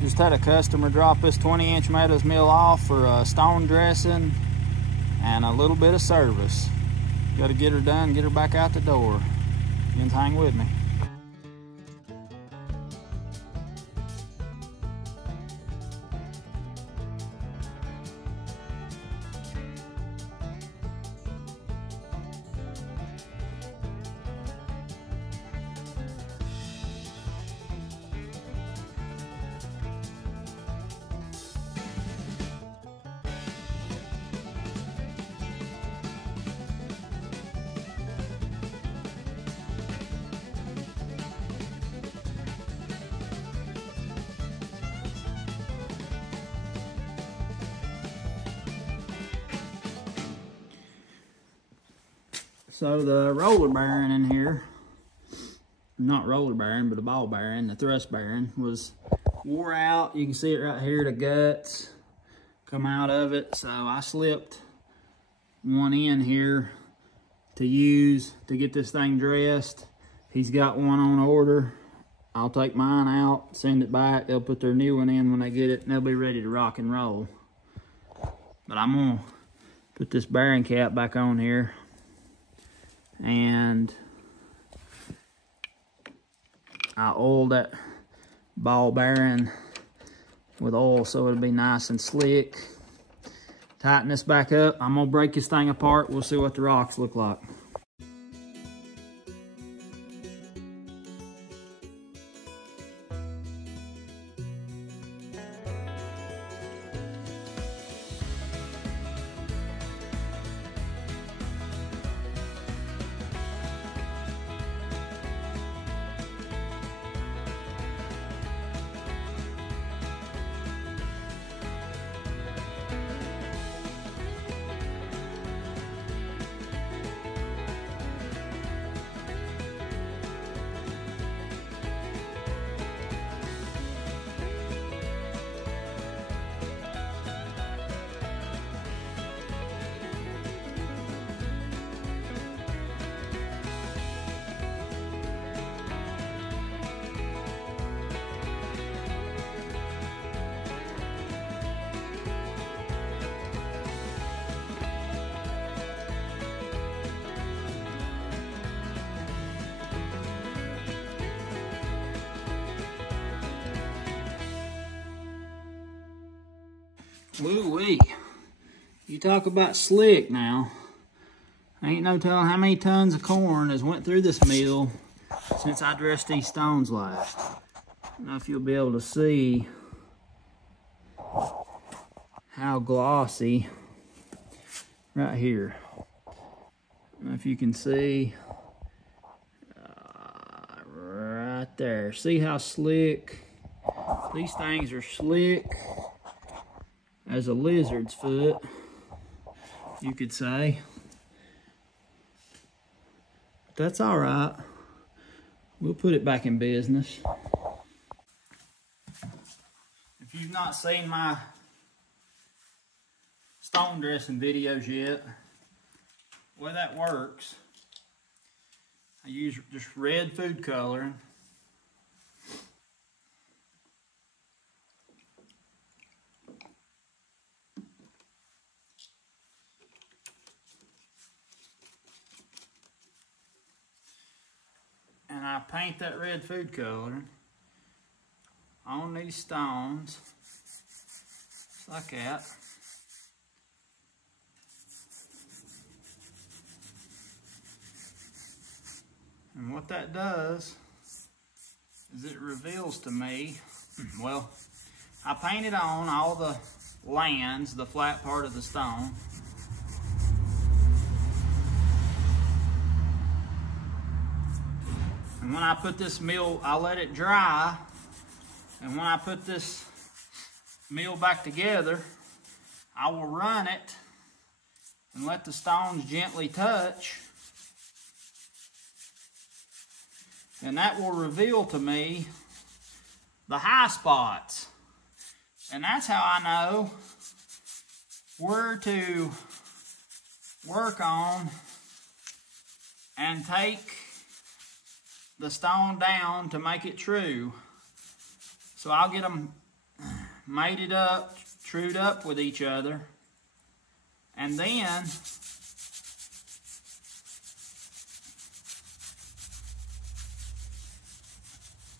Just had a customer drop this 20-inch Meadows Mill off for stone dressing and a little bit of service. Got to get her done, get her back out the door. You can hang with me. So the roller bearing in here, not roller bearing, but a ball bearing, the thrust bearing was wore out. You can see it right here, the guts come out of it. So I slipped one in here to use to get this thing dressed. He's got one on order. I'll take mine out, send it back. They'll put their new one in when they get it, and they'll be ready to rock and roll. But I'm gonna put this bearing cap back on here. And I oiled that ball bearing with oil so it'll be nice and slick. Tighten this back up. I'm gonna break this thing apart. We'll see what the rocks look like. Woo-wee. You talk about slick now. Ain't no telling how many tons of corn has went through this mill since I dressed these stones last. I don't know if you'll be able to see how glossy right here. I don't know if you can see right there. See how slick? These things are slick as a lizard's foot, you could say. But that's all right. We'll put it back in business. If you've not seen my stone dressing videos yet, the way that works, I use just red food coloring. And I paint that red food coloring on these stones, just like that. And what that does is it reveals to me, well, I painted on all the lands, the flat part of the stone. And when I put this mill, I let it dry. And when I put this mill back together, I will run it and let the stones gently touch. And that will reveal to me the high spots. And that's how I know where to work on and take the stone down to make it true. So I'll get them mated up, trued up with each other. And then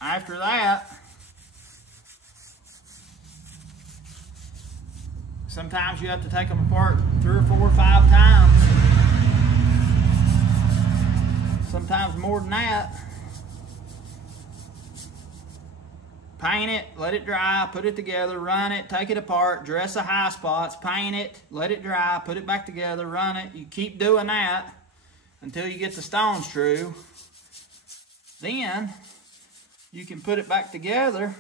after that, sometimes you have to take them apart 3 or 4 or 5 times. Sometimes more than that. Paint it, let it dry, put it together, run it, take it apart, dress the high spots, paint it, let it dry, put it back together, run it. You keep doing that until you get the stones true. Then you can put it back together.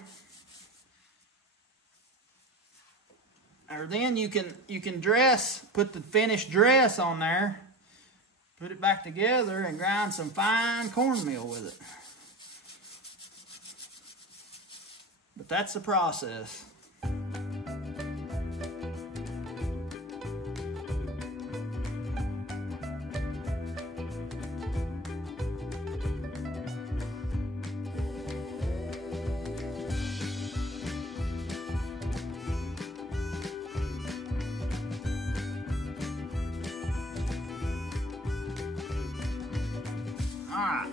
Or then you can dress, put the finished dress on there, put it back together and grind some fine cornmeal with it. But that's the process. All right.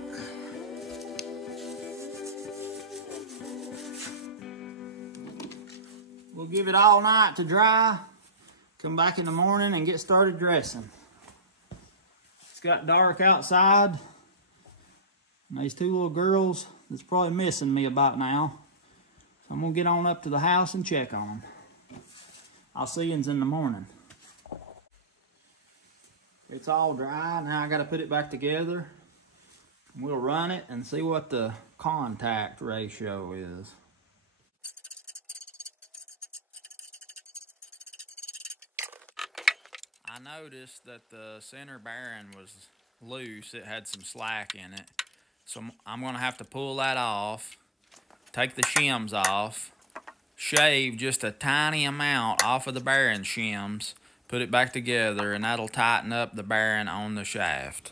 We'll give it all night to dry, come back in the morning and get started dressing. It's got dark outside, and these 2 little girls that's probably missing me about now. So I'm gonna get on up to the house and check on them. I'll see you in the morning. It's all dry, now I gotta put it back together. We'll run it and see what the contact ratio is. I noticed that the center bearing was loose. It had some slack in it. So I'm gonna have to pull that off, take the shims off, shave just a tiny amount off of the bearing shims, put it back together, and that'll tighten up the bearing on the shaft.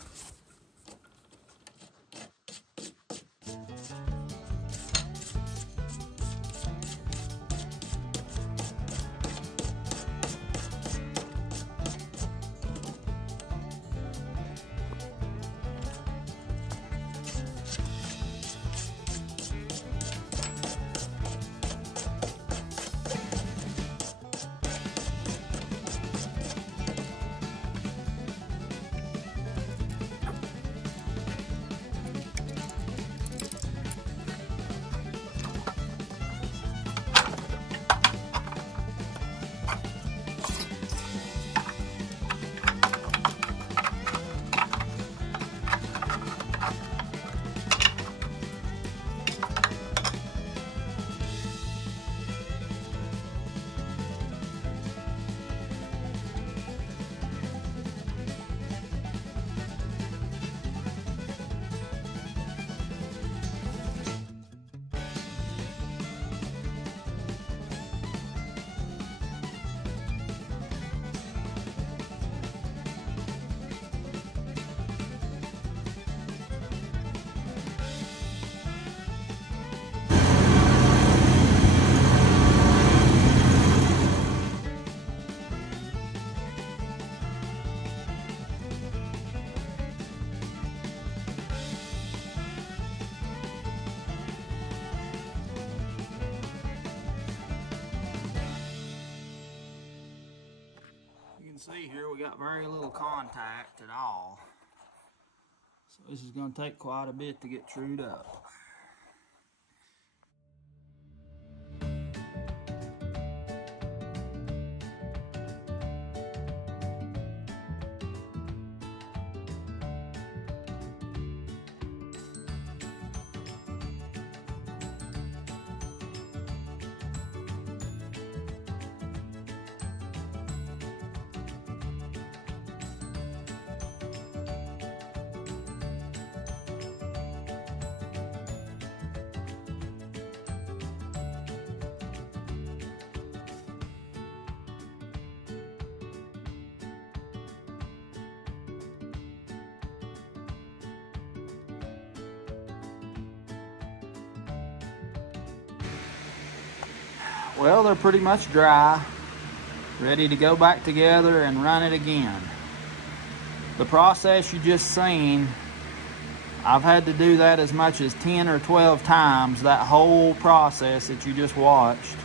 See here, we got very little contact at all. So this is going to take quite a bit to get trued up. Well, they're pretty much dry, ready to go back together and run it again. The process you just seen, I've had to do that as much as 10 or 12 times, that whole process that you just watched,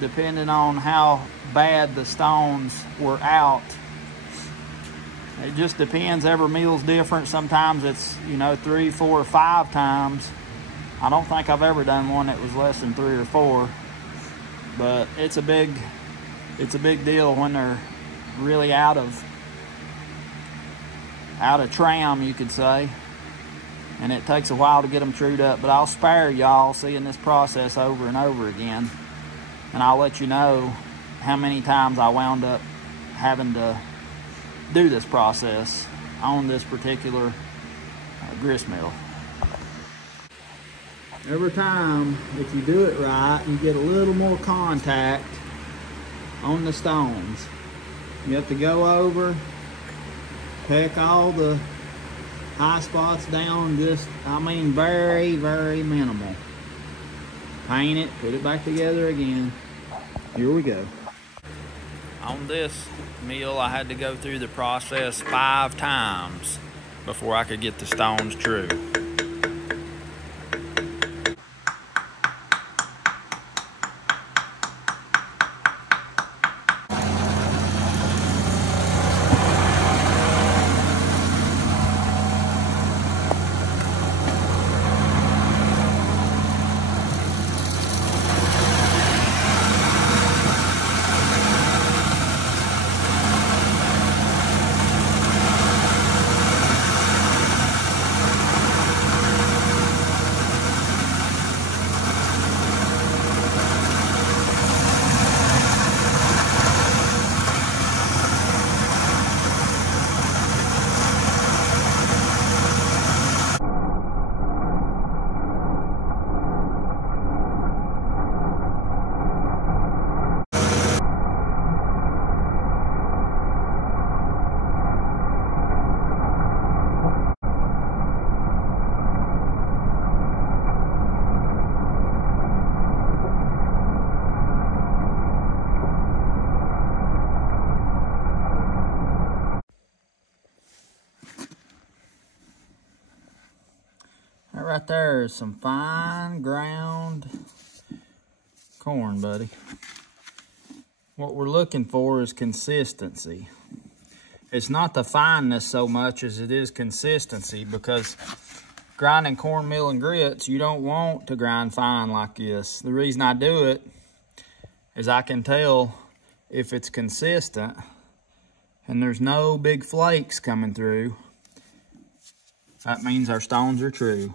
depending on how bad the stones were out. It just depends. Every mill's different. Sometimes it's, you know, 3, 4, or 5 times. I don't think I've ever done one that was less than 3 or 4. But it's a big deal when they're really out of tram, you could say. And it takes a while to get them trued up. But I'll spare y'all seeing this process over and over again. And I'll let you know how many times I wound up having to do this process on this particular grist mill. Every time that you do it right, you get a little more contact on the stones. You have to go over, peck all the high spots down, just, I mean, very, very minimal. Paint it, put it back together again. Here we go. On this mill, I had to go through the process 5 times before I could get the stones true. That right there is some fine ground corn, buddy. What we're looking for is consistency. It's not the fineness so much as it is consistency, because grinding cornmeal and grits, you don't want to grind fine like this. The reason I do it is I can tell if it's consistent and there's no big flakes coming through. That means our stones are true.